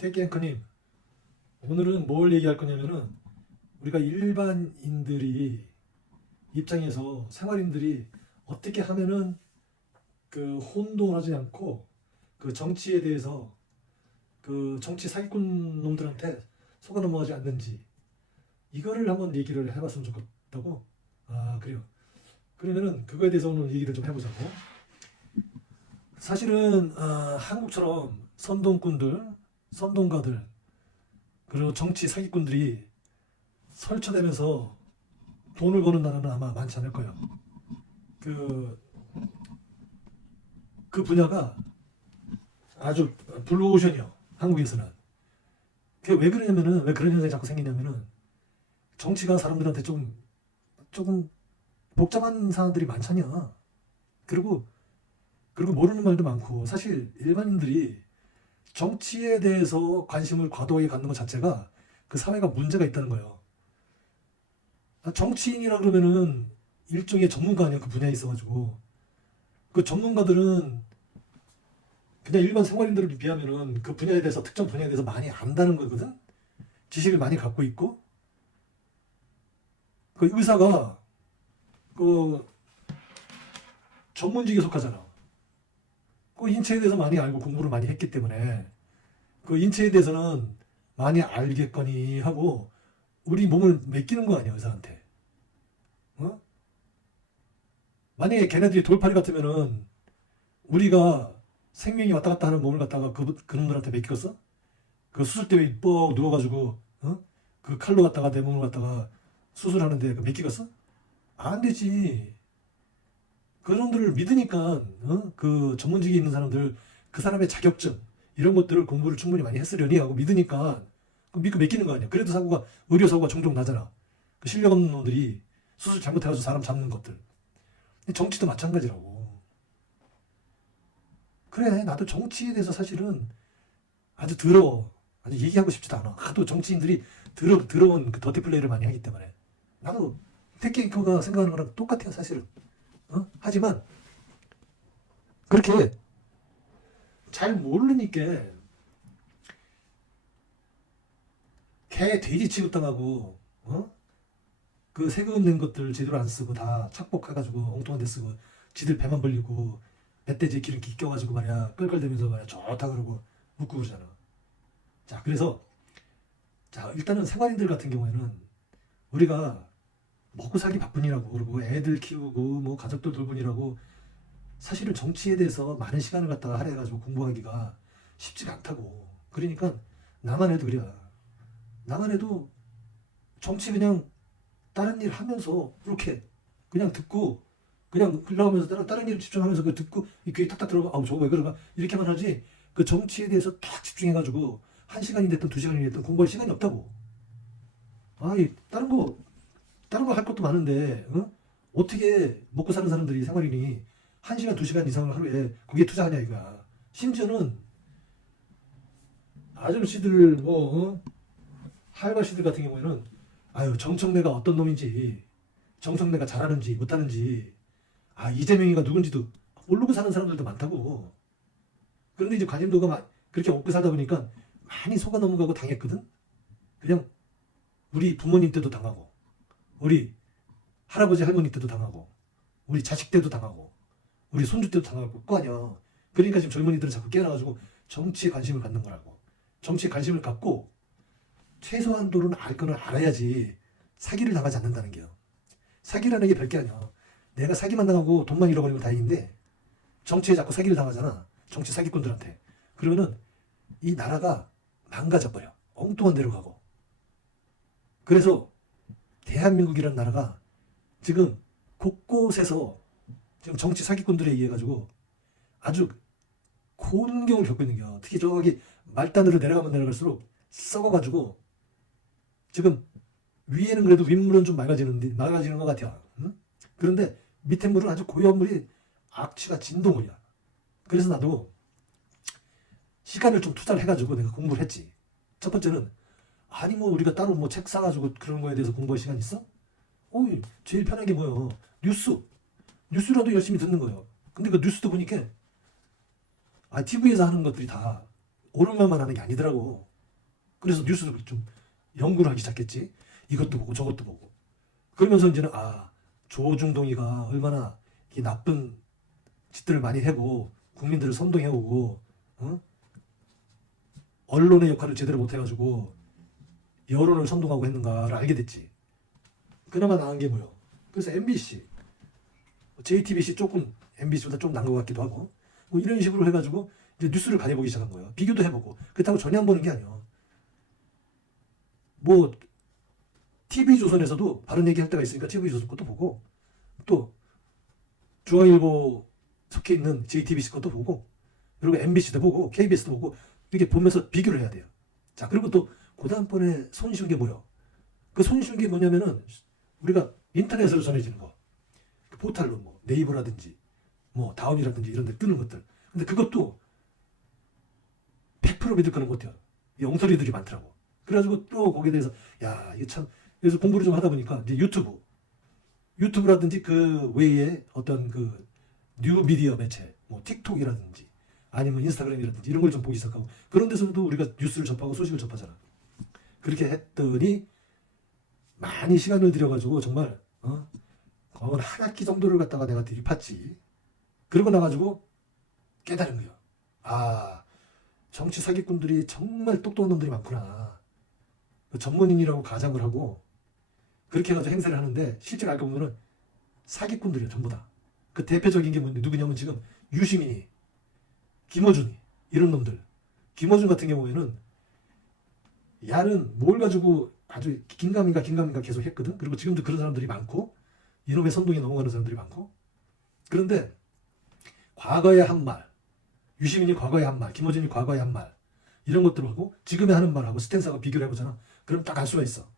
택앵커님, 오늘은 뭘 얘기할 거냐면은 우리가 일반인들이 입장에서 생활인들이 어떻게 하면은 그 혼동하지 않고 그 정치에 대해서 그 정치 사기꾼 놈들한테 속아 넘어가지 않는지 이거를 한번 얘기를 해봤으면 좋겠다고. 아, 그래요. 그러면은 그거에 대해서 오늘 얘기를 좀 해보자고. 사실은 한국처럼 선동꾼들, 선동가들, 그리고 정치 사기꾼들이 설쳐되면서 돈을 버는 나라는 아마 많지 않을 거예요. 그, 그 분야가 아주 블루오션이요. 한국에서는. 그게 왜 그러냐면은, 왜 그런 현상이 자꾸 생기냐면은, 정치가 사람들한테 조금 복잡한 사람들이 많잖냐. 그리고, 그리고 모르는 말도 많고, 사실 일반인들이 정치에 대해서 관심을 과도하게 갖는 것 자체가 그 사회가 문제가 있다는 거예요. 정치인이라 그러면은 일종의 전문가 아니야, 그 분야에 있어가지고. 그 전문가들은 그냥 일반 생활인들에 비하면은 그 분야에 대해서, 특정 분야에 대해서 많이 안다는 거거든? 지식을 많이 갖고 있고. 그 의사가 그 전문직에 속하잖아. 그 인체에 대해서 많이 알고 공부를 많이 했기 때문에 그 인체에 대해서는 많이 알겠거니 하고 우리 몸을 맡기는 거 아니야, 의사한테. 어? 만약에 걔네들이 돌팔이 같으면은 우리가 생명이 왔다 갔다 하는 몸을 갖다가 그놈들한테 맡겼어? 그 수술대에 뻑 누워가지고, 그 칼로 갖다가 내 몸을 갖다가 수술하는데 그 맡기겠어? 안 되지. 그놈들을 믿으니까, 그 전문직에 있는 사람들, 그 사람의 자격증, 이런 것들을 공부를 충분히 많이 했으려니 하고 믿으니까, 믿고 맡기는 거 아니야. 그래도 의료사고가 종종 나잖아. 그 실력 없는 놈들이 수술 잘못해가지고 사람 잡는 것들. 정치도 마찬가지라고. 그래, 나도 정치에 대해서 사실은 아주 더러워. 아주 얘기하고 싶지도 않아. 하도 정치인들이 더러운 그 더티 플레이를 많이 하기 때문에. 나도 택케이커가 생각하는 거랑 똑같아요, 사실은. 하지만 그렇게 잘 모르니까 개 돼지 취급당하고, 그 세금 낸 것들 제대로 안 쓰고 다 착복해가지고 엉뚱한 데 쓰고 지들 배만 벌리고 멧돼지 기름기 껴가지고 말이야 끌끌대면서 말이야 좋다 그러고 묻고 그러잖아. 자, 그래서 자, 일단은 생활인들 같은 경우에는 우리가 먹고 살기 바쁜이라고 그러고 애들 키우고 뭐 가족들 돌보느라고 사실은 정치에 대해서 많은 시간을 갖다가 할애해가지고 공부하기가 쉽지가 않다고. 그러니까 나만 해도 그래. 나만 해도 정치 그냥 다른 일 하면서 이렇게 그냥 듣고 그냥 흘러가면서 다른 일을 집중하면서 그 듣고 이 귀에 탁탁 들어가. 아우 저거 왜 그러나 이렇게만 하지. 그 정치에 대해서 딱 집중해가지고 1시간이 됐든 2시간이 됐든 공부할 시간이 없다고. 아이 다른 거 할 것도 많은데, 어떻게 먹고 사는 사람들이 생활인이 1시간 2시간 이상을 하루에 거기에 투자하냐 이거야. 심지어는 아저씨들 할바씨들 같은 경우에는 아유 정청래가 어떤 놈인지, 정청래가 잘하는지 못하는지, 이재명이가 누군지도 모르고 사는 사람들도 많다고. 그런데 이제 관심도가 그렇게 없고 살다 보니까 많이 속아 넘어가고 당했거든. 그냥 우리 부모님 때도 당하고, 우리 할아버지 할머니 때도 당하고, 우리 자식 때도 당하고, 우리 손주 때도 당하고 거 아니야. 그러니까 지금 젊은이들은 자꾸 깨어나가지고 정치에 관심을 갖는 거라고. 정치에 관심을 갖고 최소한도는 알 거는 알아야지 사기를 당하지 않는다는 게요. 사기라는 게 별게 아니야. 내가 사기만 당하고 돈만 잃어버리면 다행인데 정치에 자꾸 사기를 당하잖아. 정치 사기꾼들한테. 그러면은 이 나라가 망가져버려. 엉뚱한 데로 가고. 그래서 대한민국이라는 나라가 지금 곳곳에서 지금 정치 사기꾼들에 의해 가지고 아주 곤경을 겪고 있는 거야. 특히 저기 말단으로 내려가면 내려갈수록 썩어가지고 지금 위에는 그래도 윗물은 좀 맑아지는 것 같아요. 응? 그런데 밑에 물은 아주 고요한 물이 악취가 진동물이야. 그래서 나도 시간을 좀 투자를 해가지고 내가 공부를 했지. 첫 번째는 아니 뭐 우리가 따로 뭐 책 사가지고 그런 거에 대해서 공부할 시간 있어? 제일 편한 게 뭐예요? 뉴스라도 열심히 듣는 거예요. 근데 그 뉴스도 보니까 TV에서 하는 것들이 다 옳은 말만 하는 게 아니더라고. 그래서 뉴스를 좀 연구를 하기 시작했지. 이것도 보고 저것도 보고. 그러면서 이제는 조중동이가 얼마나 이 나쁜 짓들을 많이 하고 국민들을 선동해오고 언론의 역할을 제대로 못해가지고 여론을 선동하고 했는가를 알게 됐지. 그나마 나은 게 뭐요? 그래서 MBC, JTBC 조금 MBC보다 좀 나은 것 같기도 하고 뭐 이런 식으로 해가지고 이제 뉴스를 가려보기 시작한 거예요. 비교도 해보고. 그렇다고 전혀 안 보는 게 아니에요. 뭐 TV조선에서도 바른 얘기할 때가 있으니까 TV조선 것도 보고 또 중앙일보 속해 있는 JTBC 것도 보고 그리고 MBC도 보고 KBS도 보고 이렇게 보면서 비교를 해야 돼요. 자, 그리고 또 그다음번에 손쉬운 게 뭐예요? 그 손쉬운 게 뭐냐면은 우리가 인터넷으로 전해지는 거. 그 포털로 뭐 네이버라든지 뭐 다음이라든지 이런 데 뜨는 것들. 근데 그것도 100% 믿을 거는 못해요. 이 엉터리들이 많더라고. 그래가지고 또 거기에 대해서 야, 이게 참 그래서 공부를 좀 하다 보니까 이제 유튜브라든지 그 외에 어떤 그 뉴미디어 매체, 뭐 틱톡이라든지 아니면 인스타그램이라든지 이런 걸 좀 보기 시작하고 그런 데서도 우리가 뉴스를 접하고 소식을 접하잖아. 그렇게 했더니 많이 시간을 들여가지고 정말 거의 한 학기 정도를 갖다가 내가 들이팠지. 그러고 나가지고 깨달은 거예요. 아, 정치 사기꾼들이 정말 똑똑한 놈들이 많구나. 그 전문인이라고 가장을 하고 그렇게 해가지고 행세를 하는데 실제로 알고 보면은 사기꾼들이야 전부 다. 그 대표적인 게 뭔데 누구냐면 지금 유시민이, 김어준이 이런 놈들. 김어준 같은 경우에는 야는 뭘 가지고 아주 긴가민가 계속 했거든. 그리고 지금도 그런 사람들이 많고 이놈의 선동에 넘어가는 사람들이 많고. 그런데 과거에 한 말, 유시민이 과거에 한 말, 김어준이 과거에 한 말 이런 것들하고 지금에 하는 말하고 스탠스하고 비교를 해보잖아. 그럼 딱 알 수가 있어.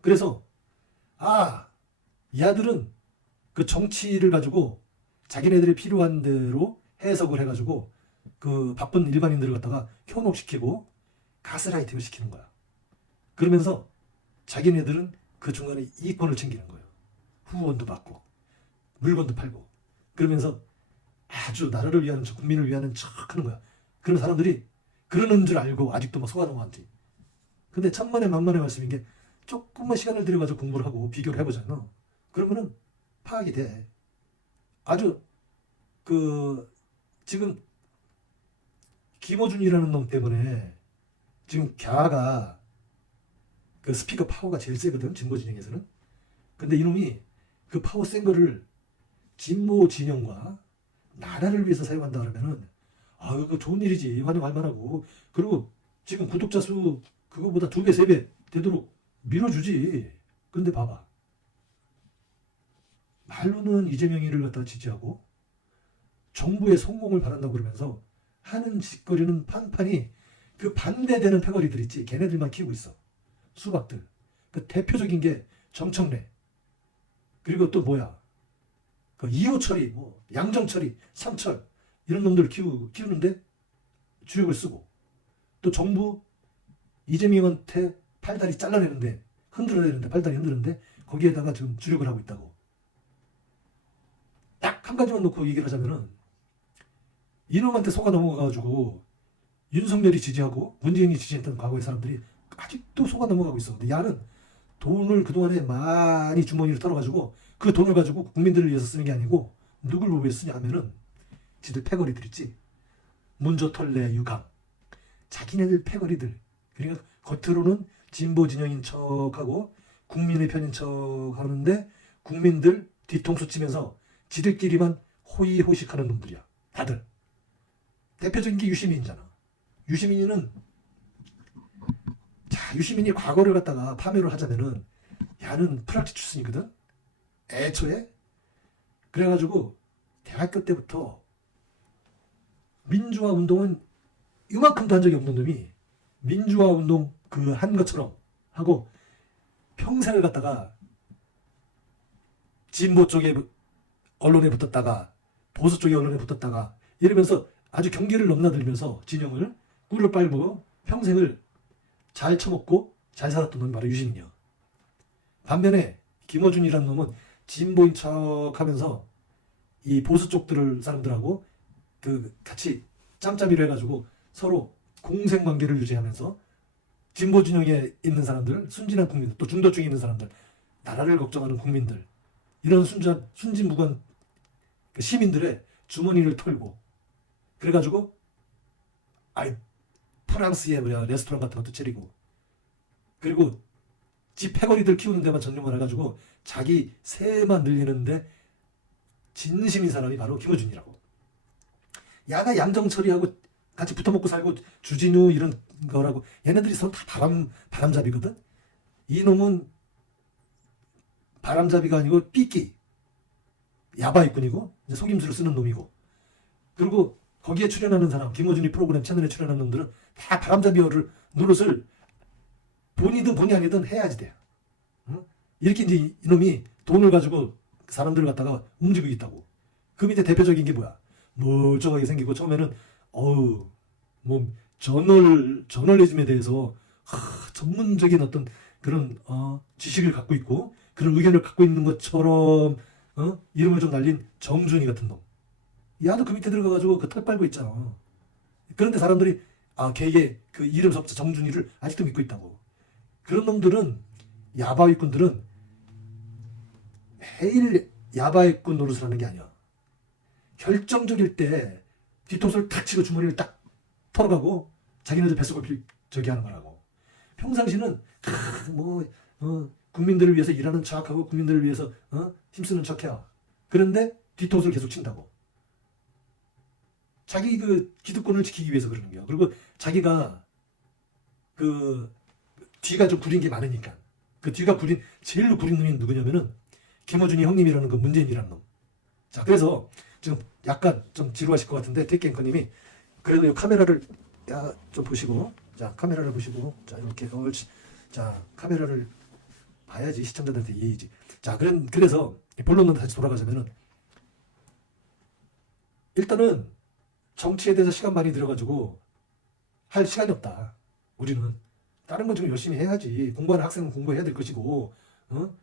그래서 이 아들은 그 정치를 가지고 자기네들이 필요한 대로 해석을 해가지고 그 바쁜 일반인들을 갖다가 현혹시키고 가스라이팅을 시키는 거야. 그러면서 자기네들은 그 중간에 이권을 챙기는 거예요. 후원도 받고 물건도 팔고 그러면서 아주 나라를 위하는 척, 국민을 위하는 척 하는 거야. 그런 사람들이 그러는 줄 알고 아직도 막 속아넘어간지. 근데 천만의 만만의 말씀인 게 조금만 시간을 들여가지고 공부를 하고 비교를 해보잖아. 그러면은 파악이 돼. 아주 지금 김어준이라는 놈 때문에 지금 갸가 그 스피커 파워가 제일 세거든, 진보 진영에서는. 근데 이놈이 그 파워 센 거를 진보 진영과 나라를 위해서 사용한다 그러면은 이거 좋은 일이지, 환영할 만하고. 그리고 지금 구독자 수 그거보다 2배 3배 되도록 밀어주지. 근데 봐봐, 말로는 이재명이를 갖다 지지하고 정부의 성공을 바란다고 그러면서 하는 짓거리는 판판이 그 반대되는 패거리들 있지. 걔네들만 키우고 있어. 수박들. 그 대표적인 게 정청래. 그리고 또 뭐야? 그 이호철이, 뭐 양정철이, 삼철 이런 놈들 키우는데 주력을 쓰고 또 정부 이재명한테 팔다리 잘라내는데 흔들어내는데 팔다리 흔드는데 거기에다가 지금 주력을 하고 있다고. 딱 한 가지만 놓고 얘기를 하자면은 이놈한테 속아 넘어가가지고 윤석열이 지지하고 문재인이 지지했던 과거의 사람들이 아직도 속아 넘어가고 있어. 근데 야는 돈을 그동안에 많이 주머니를 털어가지고 그 돈을 가지고 국민들을 위해서 쓰는 게 아니고 누굴 위해서 쓰냐 하면은 지들 패거리들 있지. 문조 털레 유강. 자기네들 패거리들. 그러니까 겉으로는 진보 진영인 척하고 국민의 편인 척 하는데 국민들 뒤통수 치면서 지들끼리만 호의호식하는 놈들이야. 다들. 대표적인 게 유시민이잖아. 유시민이 과거를 갖다가 파묘를 하자면은 야는 프락치 출신이거든. 애초에. 그래가지고 대학교 때부터 민주화 운동은 이만큼도 한 적이 없는 놈이 민주화 운동 그 한 것처럼 하고 평생을 갖다가 진보 쪽에 언론에 붙었다가 보수 쪽에 언론에 붙었다가 이러면서 아주 경계를 넘나들면서 진영을 꿀을 빨고 평생을 잘 처먹고 잘 살았던 놈이 바로 유시민이야. 반면에 김어준이라는 놈은 진보인 척하면서 이 보수 쪽들을 사람들하고 그 같이 짬짬이로 해가지고 서로 공생관계를 유지하면서 진보 진영에 있는 사람들, 순진한 국민들, 또 중도층에 있는 사람들, 나라를 걱정하는 국민들, 이런 순진무관 그 시민들의 주머니를 털고, 그래가지고 아이 프랑스의 뭐냐 레스토랑 같은 것도 차리고, 그리고 지 패거리들 키우는 데만 전념을 해가지고 자기 세만 늘리는데 진심인 사람이 바로 김어준이라고. 야가 양정철이하고 같이 붙어먹고 살고 주진우 이런 거라고, 얘네들이 서로 다 바람잡이거든. 이놈은 바람잡이가 아니고 삐끼 야바이꾼이고 속임수를 쓰는 놈이고, 그리고 거기에 출연하는 사람, 김어준이 프로그램 채널에 출연하는 놈들은 다 바람잡이 노릇을 본이든 본이 아니든 해야지 돼. 응? 이렇게 이제 이놈이 돈을 가지고 사람들을 갖다가 움직이고 있다고. 그 밑에 대표적인 게 뭐야? 멀쩡하게 생기고 처음에는 뭐 저널리즘에 대해서 전문적인 어떤 그런 지식을 갖고 있고 그런 의견을 갖고 있는 것처럼 이름을 좀 날린 정준이 같은 놈. 야도 그 밑에 들어가가지고 그 털 빨고 있잖아. 그런데 사람들이 걔의 그 이름 석자 정준이를 아직도 믿고 있다고. 그런 놈들은, 야바위꾼들은 매일 야바위꾼 노릇을 하는 게 아니야. 결정적일 때 뒤통수를 탁 치고 주머니를 딱 털어가고 자기네들 뱃속을 저기 하는 거라고. 평상시는 국민들을 위해서 일하는 척하고 국민들을 위해서 힘쓰는 척해요. 그런데 뒤통수를 계속 친다고. 자기 그 기득권을 지키기 위해서 그러는 거야. 그리고 자기가 그 뒤가 좀 구린 게 많으니까. 그 뒤가 제일로 구린 놈이 누구냐면은 김어준이 형님이라는 그 문재인이라는 놈. 자, 그래서 지금 약간 좀 지루하실 것 같은데 택갱커님이 그래도 이 카메라를 좀 보시고, 자 카메라를 보시고, 자 이렇게 자 카메라를 봐야지 시청자들한테 이해이지. 자 그래서 본론으로 다시 돌아가자면은, 일단은 정치에 대해서 시간 많이 들어가지고 할 시간이 없다. 우리는 다른 건 좀 열심히 해야지. 공부하는 학생은 공부해야 될 것이고,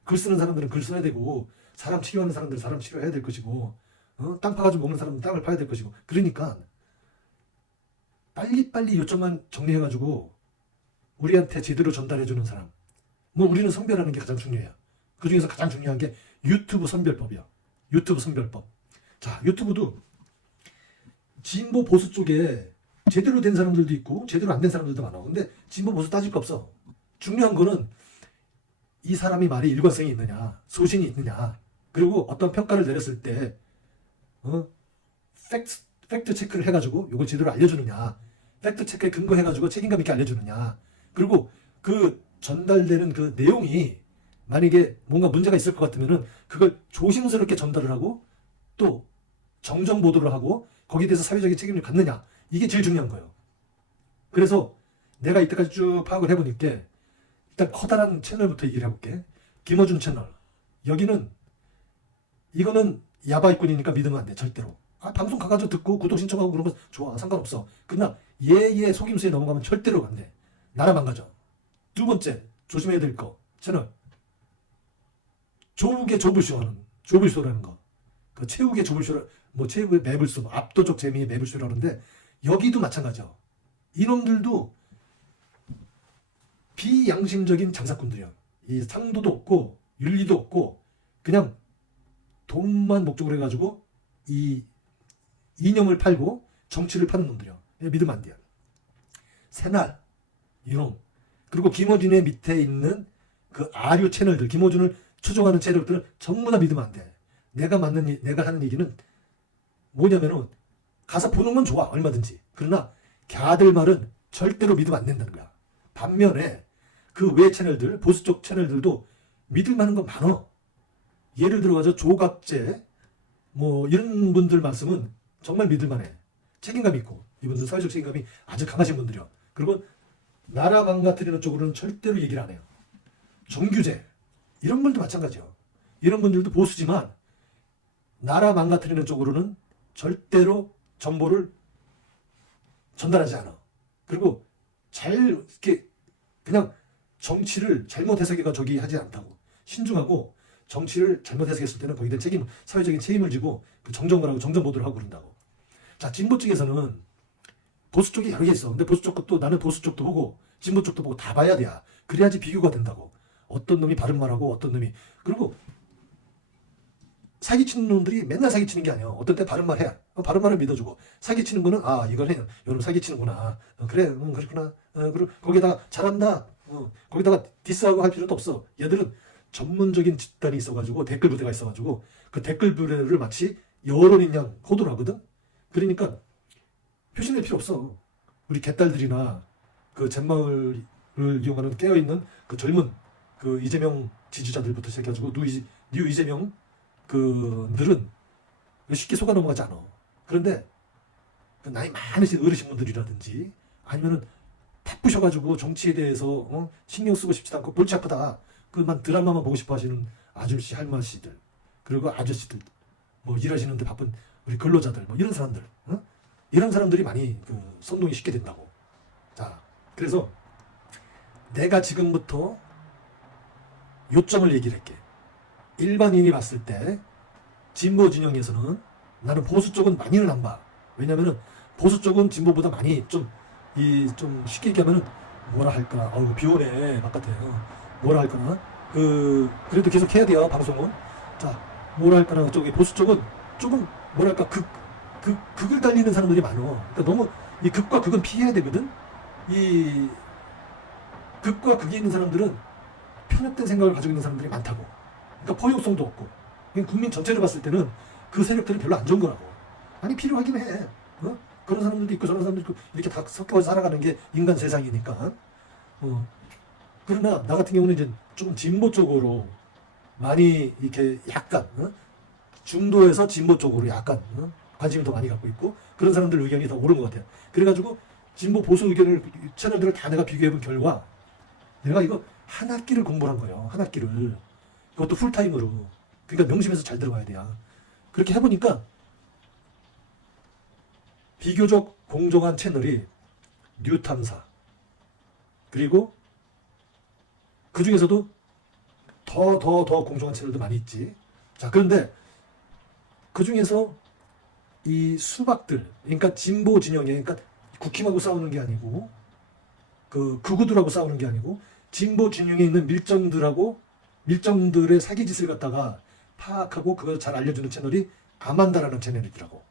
글 쓰는 사람들은 글 써야 되고, 사람 치료하는 사람들은 사람 치료해야 될 것이고, 땅 파가지고 먹는 사람은 땅을 파야 될 것이고. 그러니까 빨리빨리 요점만 정리해가지고 우리한테 제대로 전달해주는 사람. 뭐 우리는 선별하는 게 가장 중요해요. 그 중에서 가장 중요한 게 유튜브 선별법이야. 유튜브 선별법. 자, 유튜브도 진보 보수 쪽에 제대로 된 사람들도 있고 제대로 안 된 사람들도 많아. 근데 진보 보수 따질 거 없어. 중요한 거는 이 사람이 말에 일관성이 있느냐, 소신이 있느냐, 그리고 어떤 평가를 내렸을 때 팩트 체크를 해가지고 이걸 제대로 알려주느냐, 팩트 체크에 근거해가지고 책임감 있게 알려주느냐, 그리고 그 전달되는 그 내용이 만약에 뭔가 문제가 있을 것 같으면은 그걸 조심스럽게 전달을 하고 또 정정 보도를 하고 거기에 대해서 사회적인 책임을 갖느냐, 이게 제일 중요한 거예요. 그래서 내가 이때까지 쭉 파악을 해보니까 일단 커다란 채널부터 얘기를 해볼게. 김어준 채널. 이거는 야바이꾼이니까 믿으면 안 돼. 절대로. 방송 가가지고 듣고 구독 신청하고 그런 거 좋아. 상관없어. 그러나 얘의 속임수에 넘어가면 절대로 안 돼. 나라 망가져. 두 번째 조심해야 될 거. 채널. 조국의 조불쇼라는 거. 그 최욱의 조불쇼, 최욱의 매불쇼, 압도적 재미의 매불쇼라고 하는데 여기도 마찬가지야. 이놈들도 비양심적인 장사꾼들이야. 이 상도도 없고 윤리도 없고 그냥 돈만 목적으로 해가지고 이 이념을 팔고 정치를 파는 놈들이야. 믿으면 안 돼요. 새날 이놈, 그리고 김어준의 밑에 있는 그 아류 채널들, 김어준을 추종하는 채널들은 전부 다 믿으면 안 돼. 내가 하는 얘기는 뭐냐면은 가서 보는 건 좋아, 얼마든지. 그러나 걔들 말은 절대로 믿으면 안 된다는 거야. 반면에 그 외 채널들, 보수 쪽 채널들도 믿을 만한 건 많어. 예를 들어가서 조갑재 이런 분들 말씀은 정말 믿을 만해. 책임감 있고, 이분들 사회적 책임감이 아주 강하신 분들이야. 그리고 나라 망가뜨리는 쪽으로는 절대로 얘기를 안 해요. 정규재 이런 분들도 마찬가지야. 이런 분들도 보수지만 나라 망가뜨리는 쪽으로는 절대로 정보를 전달하지 않아. 그리고 이렇게 그냥 정치를 잘못 해석해가 저기 하지 않다고. 신중하고 정치를 잘못 해석했을 때는 거기에 대한 사회적인 책임을 지고 그 정정을 하고 정정 보도를 하고 그런다고. 자, 진보 쪽에서는 보수 쪽이 여러 개 있어. 근데 보수 쪽 것도 나는 보수 쪽도 보고 진보 쪽도 보고 다 봐야 돼야. 그래야지 비교가 된다고. 어떤 놈이 바른 말하고 어떤 놈이. 그리고 사기치는 놈들이 맨날 사기치는 게 아니야. 어떤 때 바른 말 해. 바른 말을 믿어주고. 사기치는 거는 이건 해. 요놈 사기치는구나. 그래, 그렇구나. 그리고 거기다가 잘한다. 거기다가 디스하고 할 필요도 없어. 얘들은 전문적인 집단이 있어가지고 댓글 부대가 있어가지고 그 댓글 부대를 마치 여론인 양 호도를 하거든. 그러니까 표시낼 필요 없어. 우리 개딸들이나 그 젠마을을 이용하는 깨어있는 그 젊은 그 이재명 지지자들부터 시작해가지고 뉴 이재명 그들은 쉽게 속아 넘어가지 않아. 그런데 그 나이 많으신 어르신분들이라든지 아니면은 바쁘셔가지고 정치에 대해서 신경 쓰고 싶지도 않고 골치 아프다. 그만 드라마만 보고 싶어 하시는 아저씨 할머니들 그리고 아저씨들 뭐 일하시는데 바쁜 우리 근로자들 뭐 이런 사람들 이런 사람들이 많이 그 선동이 쉽게 된다고. 자, 그래서 내가 지금부터 요점을 얘기를 할게. 일반인이 봤을 때 진보 진영에서는 나는 보수 쪽은 많이는 안 봐. 왜냐면은 보수 쪽은 진보보다 많이 좀 쉽게 얘기하면은 뭐라 할까. 비 오네 바깥에. 뭐라 할까나. 그래도 계속 해야 돼요 방송은. 자, 뭐라 할까나. 저기 보수 쪽은 조금 뭐랄까 극을 달리는 사람들이 많어. 그러니까 너무 이 극과 극은 피해야 되거든. 이 극과 극에 있는 사람들은 편협된 생각을 가지고 있는 사람들이 많다고. 그러니까 포용성도 없고. 그냥 국민 전체를 봤을 때는 그 세력들은 별로 안 좋은 거라고. 아니 필요하긴 해. 그런 사람들도 있고 저런 사람들도 있고 이렇게 다 섞여 살아가는 게 인간 세상이니까. 그러나 나 같은 경우는 이제 좀 진보 쪽으로 많이 이렇게 약간 중도에서 진보 쪽으로 약간 관심을 더 많이 갖고 있고 그런 사람들 의견이 더 옳은 것 같아요. 그래가지고 진보 보수 의견을 채널들을 다 내가 비교해본 결과 내가 이거 한 학기를 공부를 한 거예요. 한 학기를. 그것도 풀타임으로. 그러니까 명심해서 잘 들어가야 돼요. 그렇게 해보니까 비교적 공정한 채널이 뉴탐사 그리고 그 중에서도 더 공정한 채널도 많이 있지. 자, 그런데 그 중에서 이 수박들, 그러니까 진보 진영에, 그러니까 국힘하고 싸우는 게 아니고 그 극우들하고 싸우는 게 아니고 진보 진영에 있는 밀정들의 사기짓을 갖다가 파악하고 그걸 잘 알려주는 채널이 아만다라는 채널이더라고.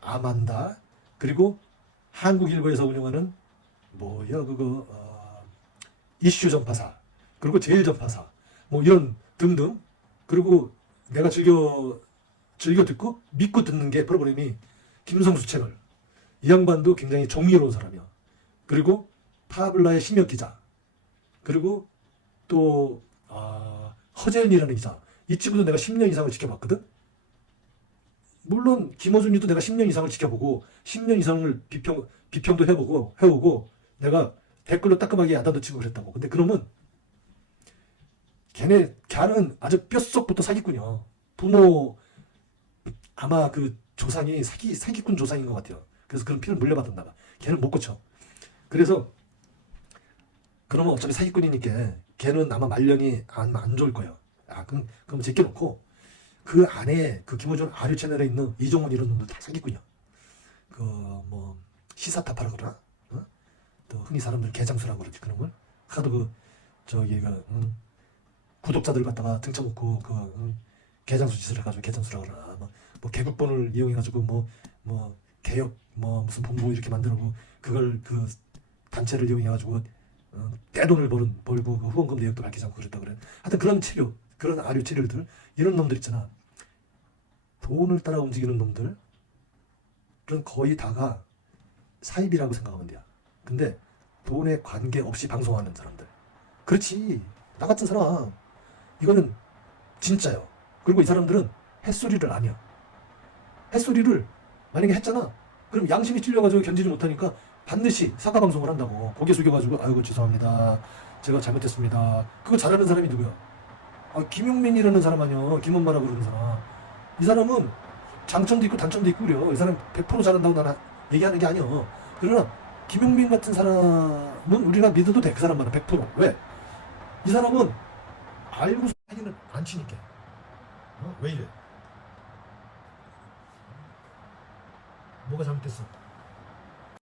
아만다. 그리고 한국일보에서 운영하는 이슈 전파사. 그리고 제일 전파사. 뭐 이런 등등. 그리고 내가 즐겨 듣고 믿고 듣는 게 프로그램이 김성수 채널. 이 양반도 굉장히 정의로운 사람이야. 그리고 파블라의 심혁 기자. 그리고 또 허재은이라는 기자. 이 친구도 내가 10년 이상을 지켜봤거든. 물론 김어준이도 내가 10년 이상을 지켜보고 10년 이상을 비평도 해오고 내가 댓글로 따끔하게 야단도 치고 그랬다고. 근데 그러면 걔는 아주 뼛속부터 사기꾼이야. 부모 아마 그 조상이 사기꾼 조상인 것 같아요. 그래서 그런 피를 물려받았나 봐. 걔는 못 고쳐. 그래서 그러면 어차피 사기꾼이니까 걔는 아마 말년이 안 좋을 거예요. 그럼 제껴놓고 그 안에 그 김어준 아류 채널에 있는 이종훈 이런 놈들 다 사기꾼이야. 시사타파라 그러나? 또 흔히 사람들 개장수라고 그러지 그런 걸. 하도 구독자들 갖다가 등쳐먹고 개장수 짓을 해가지고 개장수라고 그러나. 뭐 개국본을 이용해가지고 개혁 무슨 본부 이렇게 만들고 그걸 그 단체를 이용해가지고 떼돈을 벌고 후원금 내역도 밝히지 않고 그랬다 그래. 하여튼 그런 아류 체류들 이런 놈들 있잖아. 돈을 따라 움직이는 놈들 그런 거의 다가 사입이라고 생각하면 돼요. 근데 돈에 관계없이 방송하는 사람들. 그렇지. 나 같은 사람 이거는 진짜요. 그리고 이 사람들은 햇소리를 아니야. 햇소리를 만약에 했잖아. 그럼 양심이 찔려가지고 견디지 못하니까 반드시 사과 방송을 한다고. 고개 숙여가지고 아이고 죄송합니다. 제가 잘못했습니다. 그거 잘하는 사람이 누구야? 김용민이라는 사람 아니야. 김원마라고 그러는 사람. 이 사람은 장점도 있고 단점도 있고 그래요. 이 사람 100% 잘한다고 나는 얘기하는 게 아니야. 그러나 김용민 같은 사람은 우리가 믿어도 돼. 그 사람만은 100%. 왜? 이 사람은 알고 사기는 안 치니까. 왜 이래? 뭐가 잘못됐어?